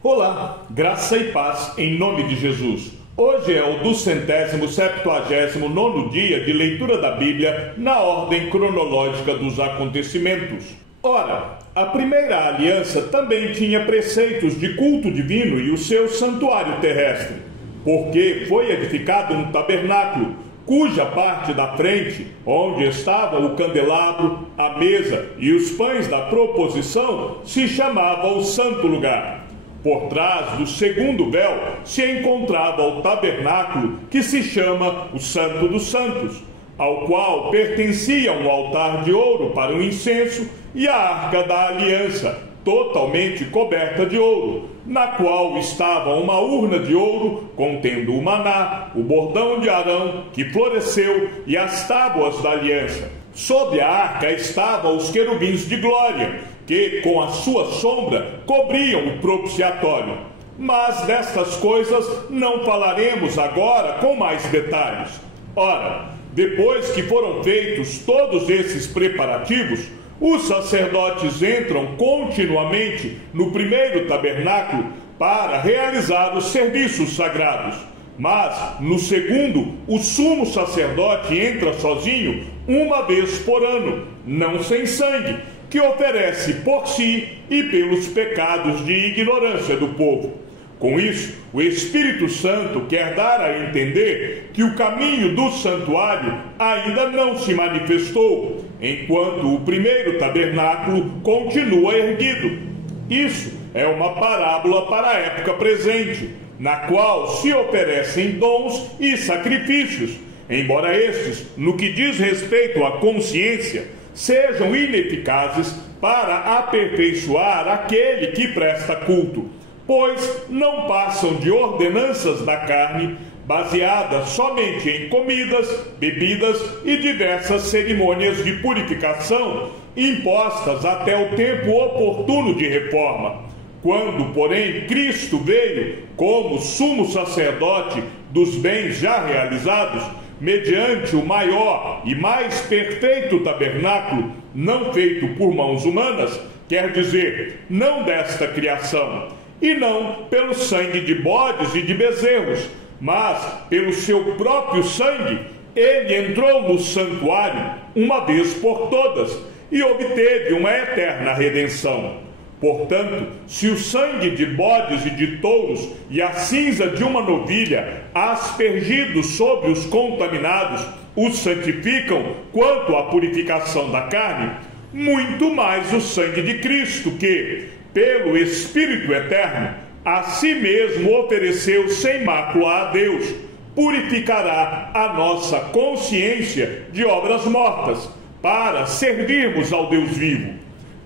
Olá, graça e paz em nome de Jesus. Hoje é o 279º dia de leitura da Bíblia na ordem cronológica dos acontecimentos. Ora, a primeira aliança também tinha preceitos de culto divino e o seu santuário terrestre, porque foi edificado um tabernáculo, cuja parte da frente, onde estava o candelabro, a mesa e os pães da proposição, se chamava o Santo Lugar. Por trás do segundo véu se encontrava o tabernáculo, que se chama o Santo dos Santos, ao qual pertencia um altar de ouro para o incenso e a arca da aliança, totalmente coberta de ouro, na qual estava uma urna de ouro contendo o maná, o bordão de Arão que floresceu e as tábuas da aliança. Sob a arca estavam os querubins de glória, que com a sua sombra cobriam o propiciatório. Mas destas coisas não falaremos agora com mais detalhes. Ora, depois que foram feitos todos esses preparativos, os sacerdotes entram continuamente no primeiro tabernáculo para realizar os serviços sagrados. Mas, no segundo, o sumo sacerdote entra sozinho uma vez por ano, não sem sangue, que oferece por si e pelos pecados de ignorância do povo. Com isso, o Espírito Santo quer dar a entender que o caminho do santuário ainda não se manifestou, enquanto o primeiro tabernáculo continua erguido. Isso é uma parábola para a época presente, na qual se oferecem dons e sacrifícios, embora estes, no que diz respeito à consciência, sejam ineficazes para aperfeiçoar aquele que presta culto, pois não passam de ordenanças da carne, baseadas somente em comidas, bebidas e diversas cerimônias de purificação, impostas até o tempo oportuno de reforma. Quando, porém, Cristo veio como sumo sacerdote dos bens já realizados, mediante o maior e mais perfeito tabernáculo, não feito por mãos humanas, quer dizer, não desta criação, e não pelo sangue de bodes e de bezerros, mas pelo seu próprio sangue, ele entrou no santuário uma vez por todas e obteve uma eterna redenção. Portanto, se o sangue de bodes e de touros e a cinza de uma novilha, aspergidos sobre os contaminados, os santificam quanto à purificação da carne, muito mais o sangue de Cristo, que, pelo Espírito Eterno, a si mesmo ofereceu sem mácula a Deus, purificará a nossa consciência de obras mortas, para servirmos ao Deus vivo.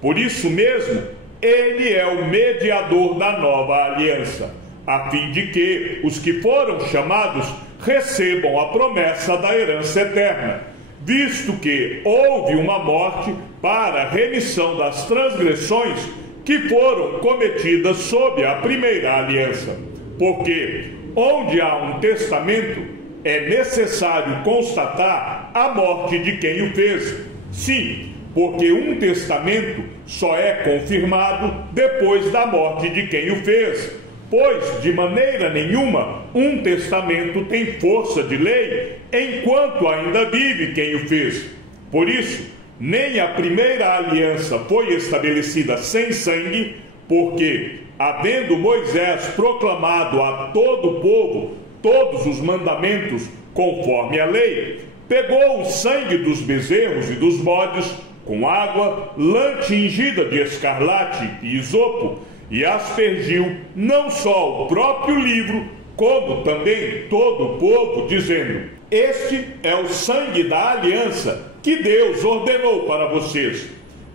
Por isso mesmo, ele é o mediador da nova aliança, a fim de que os que foram chamados recebam a promessa da herança eterna, visto que houve uma morte para a remissão das transgressões que foram cometidas sob a primeira aliança. Porque onde há um testamento, é necessário constatar a morte de quem o fez. Sim, porque um testamento só é confirmado depois da morte de quem o fez, pois, de maneira nenhuma, um testamento tem força de lei enquanto ainda vive quem o fez. Por isso, nem a primeira aliança foi estabelecida sem sangue, porque, havendo Moisés proclamado a todo o povo todos os mandamentos conforme a lei, pegou o sangue dos bezerros e dos bodes, com água, lã tingida de escarlate e isopo, e aspergiu não só o próprio livro, como também todo o povo, dizendo: este é o sangue da aliança que Deus ordenou para vocês.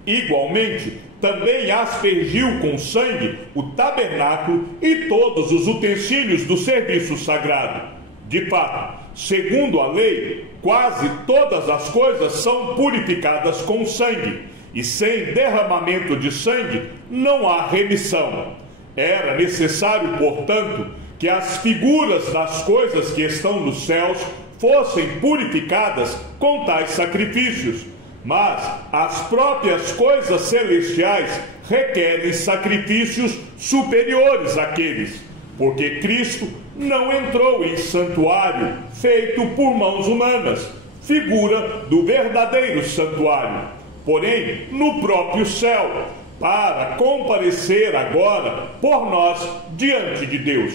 Igualmente, também aspergiu com sangue o tabernáculo e todos os utensílios do serviço sagrado. De fato, segundo a lei, quase todas as coisas são purificadas com sangue, e sem derramamento de sangue não há remissão. Era necessário, portanto, que as figuras das coisas que estão nos céus fossem purificadas com tais sacrifícios, mas as próprias coisas celestiais requerem sacrifícios superiores àqueles, porque Cristo não entrou em santuário feito por mãos humanas, figura do verdadeiro santuário, porém no próprio céu, para comparecer agora por nós diante de Deus.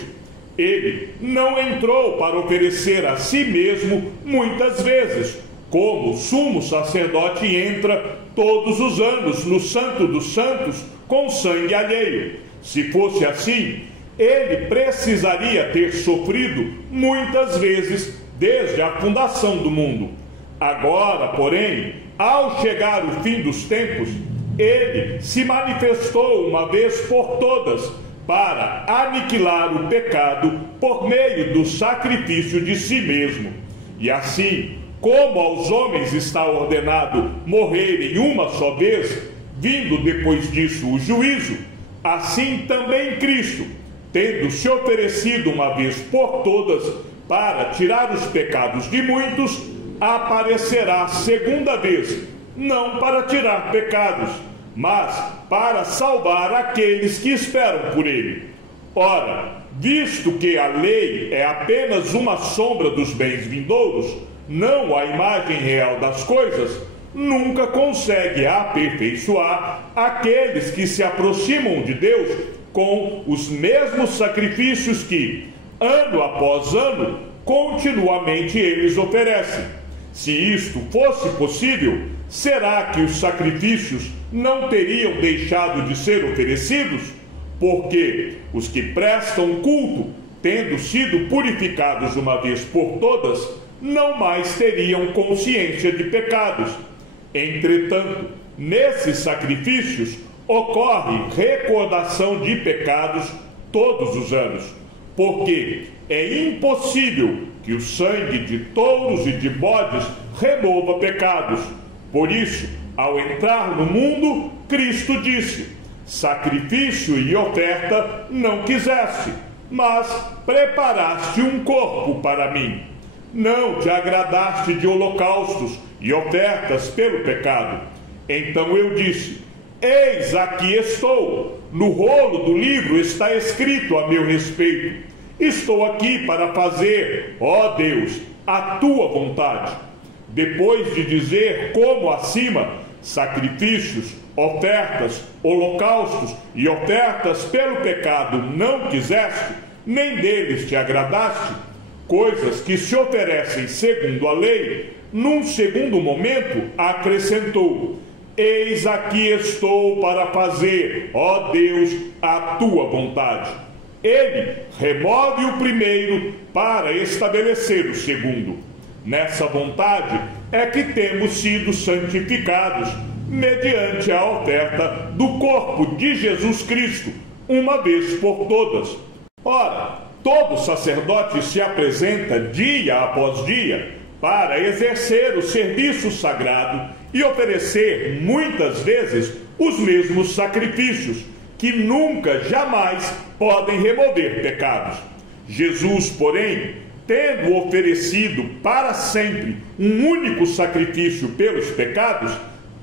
Ele não entrou para oferecer a si mesmo muitas vezes, como o sumo sacerdote entra todos os anos no Santo dos Santos com sangue alheio. Se fosse assim, ele precisaria ter sofrido muitas vezes desde a fundação do mundo. Agora, porém, ao chegar o fim dos tempos, ele se manifestou uma vez por todas para aniquilar o pecado por meio do sacrifício de si mesmo. E assim, como aos homens está ordenado morrerem uma só vez, vindo depois disso o juízo, assim também Cristo, tendo se oferecido uma vez por todas para tirar os pecados de muitos, aparecerá segunda vez, não para tirar pecados, mas para salvar aqueles que esperam por ele. Ora, visto que a lei é apenas uma sombra dos bens vindouros, não a imagem real das coisas, nunca consegue aperfeiçoar aqueles que se aproximam de Deus com os mesmos sacrifícios que, ano após ano, continuamente eles oferecem. Se isto fosse possível, será que os sacrifícios não teriam deixado de ser oferecidos? Porque os que prestam culto, tendo sido purificados uma vez por todas, não mais teriam consciência de pecados. Entretanto, nesses sacrifícios ocorre recordação de pecados todos os anos, porque é impossível que o sangue de touros e de bodes remova pecados. Por isso, ao entrar no mundo, Cristo disse: sacrifício e oferta não quiseste, mas preparaste um corpo para mim. Não te agradaste de holocaustos e ofertas pelo pecado. Então eu disse: eis aqui estou, no rolo do livro está escrito a meu respeito. Estou aqui para fazer, ó Deus, a tua vontade. Depois de dizer como acima, sacrifícios, ofertas, holocaustos e ofertas pelo pecado não quiseste, nem deles te agradaste, coisas que se oferecem segundo a lei, num segundo momento acrescentou: eis aqui estou para fazer, ó Deus, a tua vontade. Ele remove o primeiro para estabelecer o segundo. Nessa vontade é que temos sido santificados, mediante a oferta do corpo de Jesus Cristo, uma vez por todas. Ora, todo sacerdote se apresenta dia após dia para exercer o serviço sagrado e oferecer muitas vezes os mesmos sacrifícios, que nunca, jamais podem remover pecados. Jesus, porém, tendo oferecido para sempre um único sacrifício pelos pecados,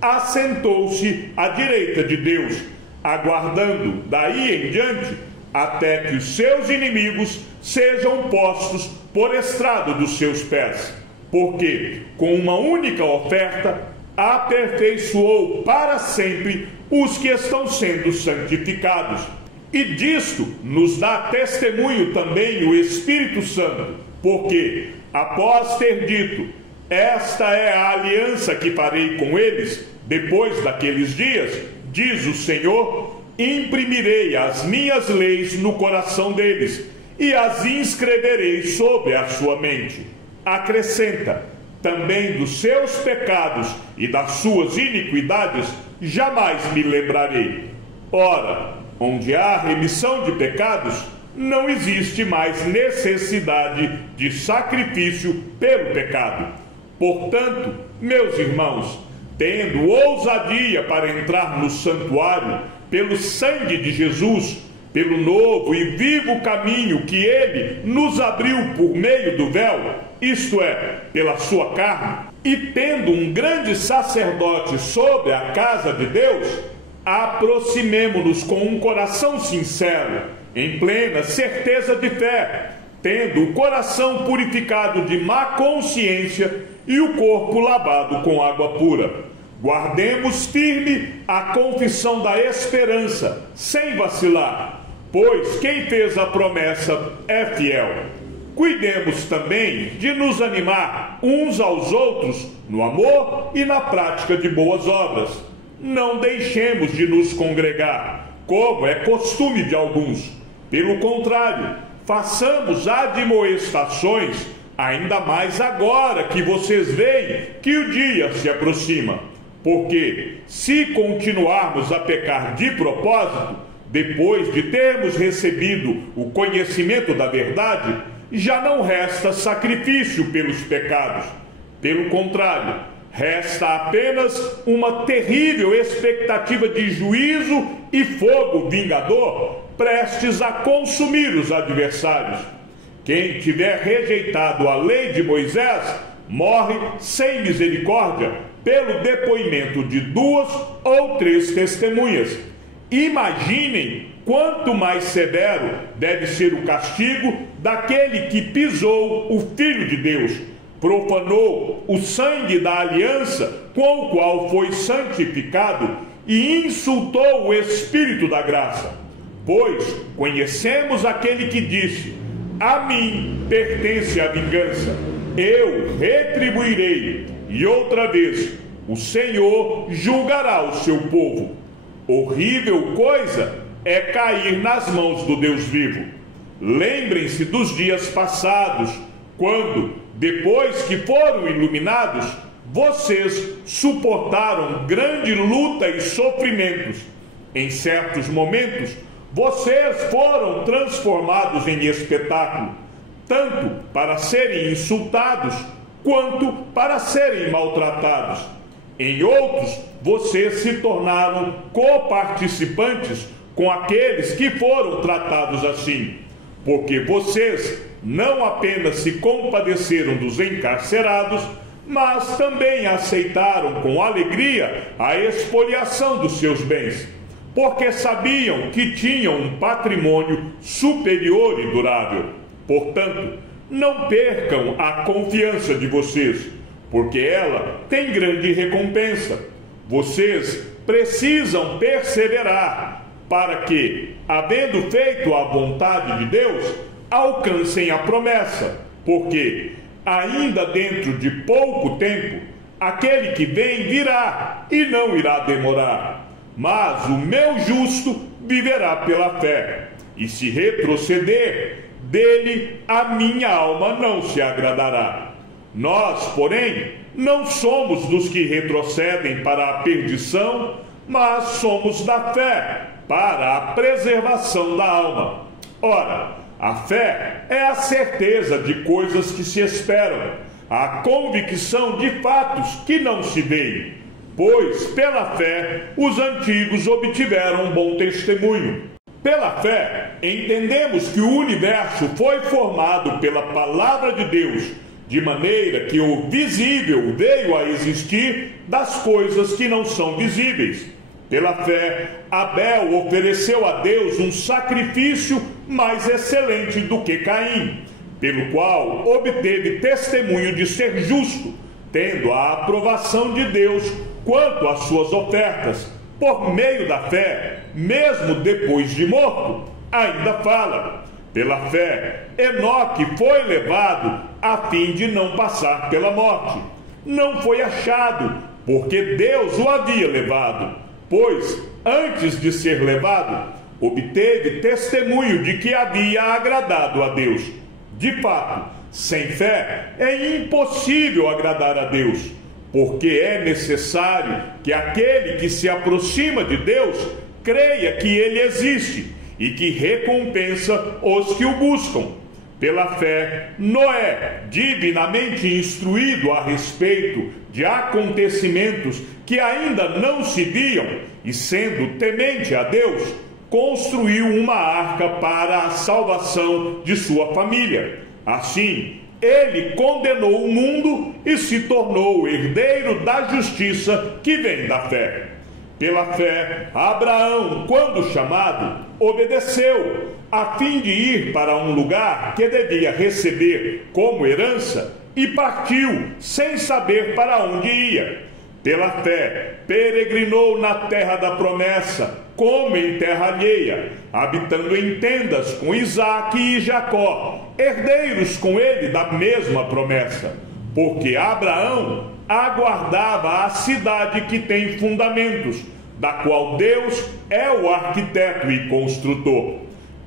assentou-se à direita de Deus, aguardando daí em diante até que os seus inimigos sejam postos por estrado dos seus pés, porque com uma única oferta aperfeiçoou para sempre os que estão sendo santificados. E disto nos dá testemunho também o Espírito Santo, porque após ter dito: esta é a aliança que farei com eles depois daqueles dias, diz o Senhor, imprimirei as minhas leis no coração deles e as inscreverei sobre a sua mente. Acrescenta: também dos seus pecados e das suas iniquidades jamais me lembrarei. Ora, onde há remissão de pecados, não existe mais necessidade de sacrifício pelo pecado. Portanto, meus irmãos, tendo ousadia para entrar no santuário pelo sangue de Jesus, pelo novo e vivo caminho que ele nos abriu por meio do véu, isto é, pela sua carne, e tendo um grande sacerdote sobre a casa de Deus, aproximemo-nos com um coração sincero, em plena certeza de fé, tendo o coração purificado de má consciência e o corpo lavado com água pura. Guardemos firme a confissão da esperança, sem vacilar, pois quem fez a promessa é fiel. Cuidemos também de nos animar uns aos outros no amor e na prática de boas obras. Não deixemos de nos congregar, como é costume de alguns. Pelo contrário, façamos admoestações, ainda mais agora que vocês veem que o dia se aproxima. Porque, se continuarmos a pecar de propósito, depois de termos recebido o conhecimento da verdade, já não resta sacrifício pelos pecados. Pelo contrário, resta apenas uma terrível expectativa de juízo e fogo vingador, prestes a consumir os adversários. Quem tiver rejeitado a lei de Moisés, morre sem misericórdia, pelo depoimento de 2 ou 3 testemunhas. Imaginem quanto mais severo deve ser o castigo daquele que pisou o Filho de Deus, profanou o sangue da aliança com o qual foi santificado e insultou o Espírito da graça. Pois conhecemos aquele que disse: a mim pertence a vingança, eu retribuirei, e outra vez o Senhor julgará o seu povo. Horrível coisa é cair nas mãos do Deus vivo. Lembrem-se dos dias passados, quando, depois que foram iluminados, vocês suportaram grande luta e sofrimentos. Em certos momentos, vocês foram transformados em espetáculo, tanto para serem insultados, quanto para serem maltratados. Em outros, vocês se tornaram coparticipantes com aqueles que foram tratados assim, porque vocês não apenas se compadeceram dos encarcerados, mas também aceitaram com alegria a expoliação dos seus bens, porque sabiam que tinham um patrimônio superior e durável. Portanto, não percam a confiança de vocês, porque ela tem grande recompensa. Vocês precisam perseverar para que, havendo feito a vontade de Deus, alcancem a promessa, porque ainda dentro de pouco tempo aquele que vem virá e não irá demorar. Mas o meu justo viverá pela fé, e se retroceder, dele a minha alma não se agradará. Nós, porém, não somos dos que retrocedem para a perdição, mas somos da fé para a preservação da alma. Ora, a fé é a certeza de coisas que se esperam, a convicção de fatos que não se veem. Pois, pela fé, os antigos obtiveram um bom testemunho. Pela fé, entendemos que o universo foi formado pela palavra de Deus, de maneira que o visível veio a existir das coisas que não são visíveis. Pela fé, Abel ofereceu a Deus um sacrifício mais excelente do que Caim, pelo qual obteve testemunho de ser justo, tendo a aprovação de Deus quanto às suas ofertas. Por meio da fé, mesmo depois de morto, ainda fala. Pela fé, Enoque foi levado a fim de não passar pela morte. Não foi achado, porque Deus o havia levado, pois, antes de ser levado, obteve testemunho de que havia agradado a Deus. De fato, sem fé é impossível agradar a Deus, porque é necessário que aquele que se aproxima de Deus creia que Ele existe e que recompensa os que o buscam. Pela fé, Noé, divinamente instruído a respeito de acontecimentos que ainda não se viam, e sendo temente a Deus, construiu uma arca para a salvação de sua família. Assim, ele condenou o mundo e se tornou o herdeiro da justiça que vem da fé. Pela fé, Abraão, quando chamado, obedeceu, a fim de ir para um lugar que devia receber como herança, e partiu, sem saber para onde ia. Pela fé, peregrinou na terra da promessa, como em terra alheia, habitando em tendas com Isaque e Jacó, herdeiros com ele da mesma promessa, porque Abraão aguardava a cidade que tem fundamentos, da qual Deus é o arquiteto e construtor.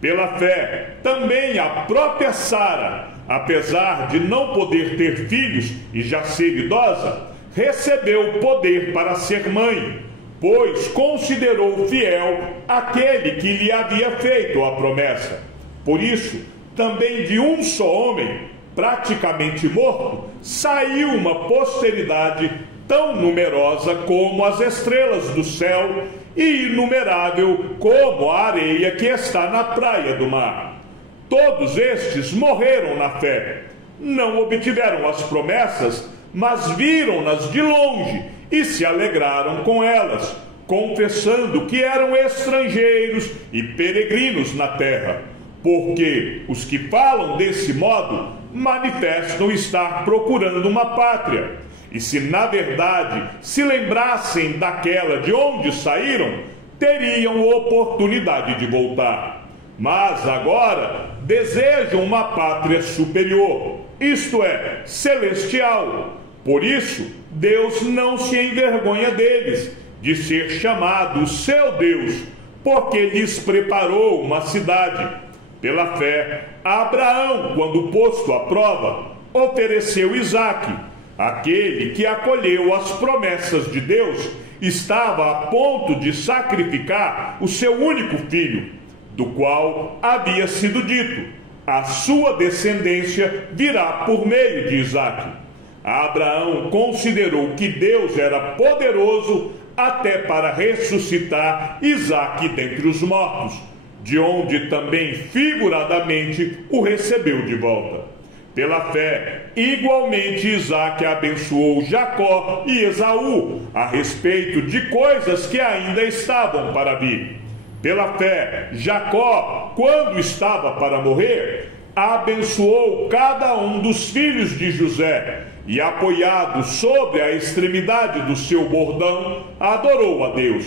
Pela fé, também a própria Sara, apesar de não poder ter filhos e já ser idosa, recebeu poder para ser mãe, pois considerou fiel aquele que lhe havia feito a promessa. Por isso, também de um só homem, praticamente morto, saiu uma posteridade tão numerosa como as estrelas do céu e inumerável como a areia que está na praia do mar. Todos estes morreram na fé, não obtiveram as promessas, mas viram-nas de longe e se alegraram com elas, confessando que eram estrangeiros e peregrinos na terra, porque os que falam desse modo manifestam estar procurando uma pátria. E se na verdade se lembrassem daquela de onde saíram, teriam oportunidade de voltar. Mas agora desejam uma pátria superior, isto é, celestial. Por isso, Deus não se envergonha deles, de ser chamado seu Deus, porque lhes preparou uma cidade. Pela fé, Abraão, quando posto à prova, ofereceu Isaque. Aquele que acolheu as promessas de Deus estava a ponto de sacrificar o seu único filho, do qual havia sido dito: a sua descendência virá por meio de Isaque. Abraão considerou que Deus era poderoso até para ressuscitar Isaque dentre os mortos, de onde também figuradamente o recebeu de volta. Pela fé, igualmente Isaque abençoou Jacó e Esaú a respeito de coisas que ainda estavam para vir. Pela fé, Jacó, quando estava para morrer, abençoou cada um dos filhos de José e, apoiado sobre a extremidade do seu bordão, adorou a Deus.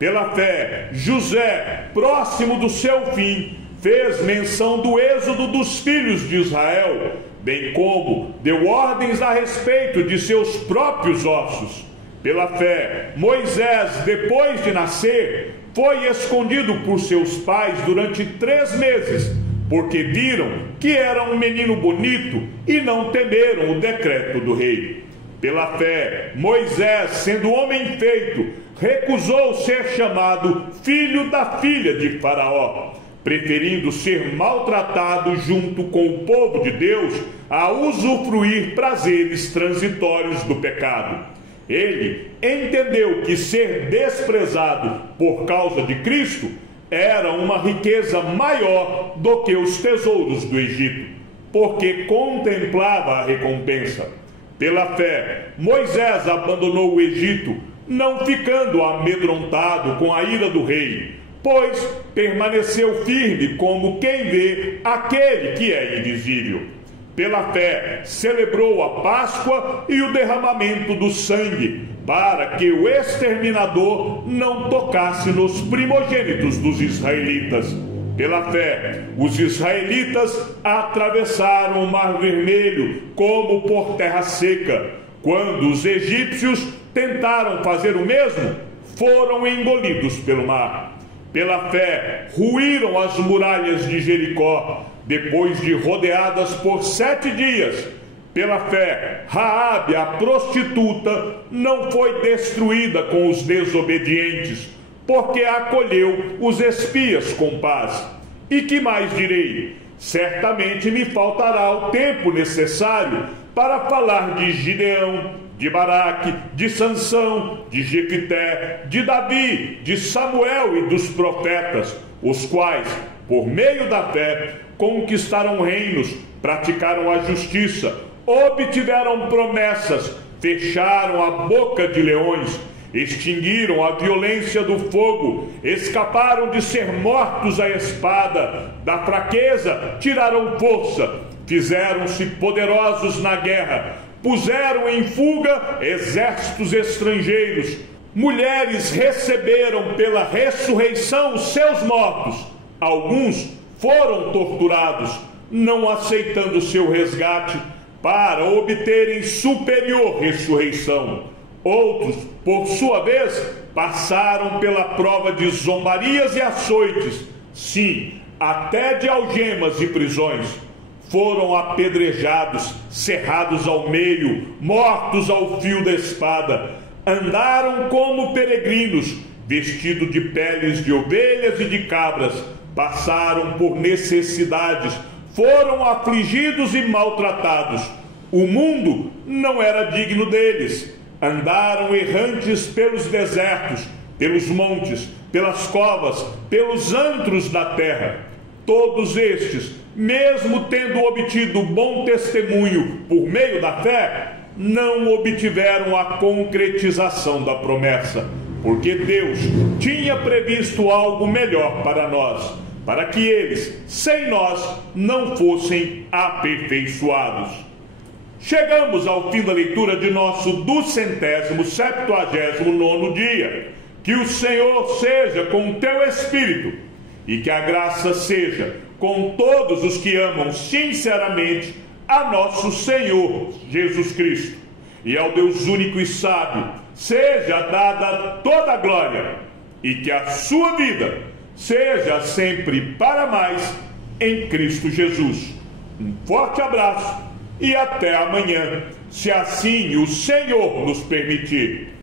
Pela fé, José, próximo do seu fim, fez menção do êxodo dos filhos de Israel, bem como deu ordens a respeito de seus próprios ossos. Pela fé, Moisés, depois de nascer, foi escondido por seus pais durante 3 meses, porque viram que era um menino bonito e não temeram o decreto do rei. Pela fé, Moisés, sendo homem feito, recusou ser chamado filho da filha de Faraó, preferindo ser maltratado junto com o povo de Deus a usufruir prazeres transitórios do pecado. Ele entendeu que ser desprezado por causa de Cristo era uma riqueza maior do que os tesouros do Egito, porque contemplava a recompensa. Pela fé, Moisés abandonou o Egito, não ficando amedrontado com a ira do rei, pois permaneceu firme como quem vê aquele que é invisível. Pela fé, celebrou a Páscoa e o derramamento do sangue, para que o exterminador não tocasse nos primogênitos dos israelitas. Pela fé, os israelitas atravessaram o Mar Vermelho como por terra seca. Quando os egípcios tentaram fazer o mesmo, foram engolidos pelo mar. Pela fé, ruíram as muralhas de Jericó, depois de rodeadas por 7 dias. Pela fé, Raabe, a prostituta, não foi destruída com os desobedientes, porque acolheu os espias com paz. E que mais direi? Certamente me faltará o tempo necessário para falar de Gideão, de Baraque, de Sansão, de Jefité, de Davi, de Samuel e dos profetas, os quais, por meio da fé, conquistaram reinos, praticaram a justiça, obtiveram promessas, fecharam a boca de leões, extinguiram a violência do fogo, escaparam de ser mortos à espada, da fraqueza tiraram força, fizeram-se poderosos na guerra, puseram em fuga exércitos estrangeiros. Mulheres receberam pela ressurreição seus mortos. Alguns foram torturados, não aceitando seu resgate, para obterem superior ressurreição. Outros, por sua vez, passaram pela prova de zombarias e açoites, sim, até de algemas e prisões. Foram apedrejados, cerrados ao meio, mortos ao fio da espada. Andaram como peregrinos, vestidos de peles de ovelhas e de cabras. Passaram por necessidades, foram afligidos e maltratados. O mundo não era digno deles. Andaram errantes pelos desertos, pelos montes, pelas covas, pelos antros da terra. Todos estes, mesmo tendo obtido bom testemunho por meio da fé, não obtiveram a concretização da promessa, porque Deus tinha previsto algo melhor para nós, para que eles, sem nós, não fossem aperfeiçoados. Chegamos ao fim da leitura de nosso 279º dia. Que o Senhor seja com o teu espírito e que a graça seja com todos os que amam sinceramente a nosso Senhor Jesus Cristo. E ao Deus único e sábio seja dada toda a glória, e que a sua vida seja sempre para mais em Cristo Jesus. Um forte abraço e até amanhã, se assim o Senhor nos permitir.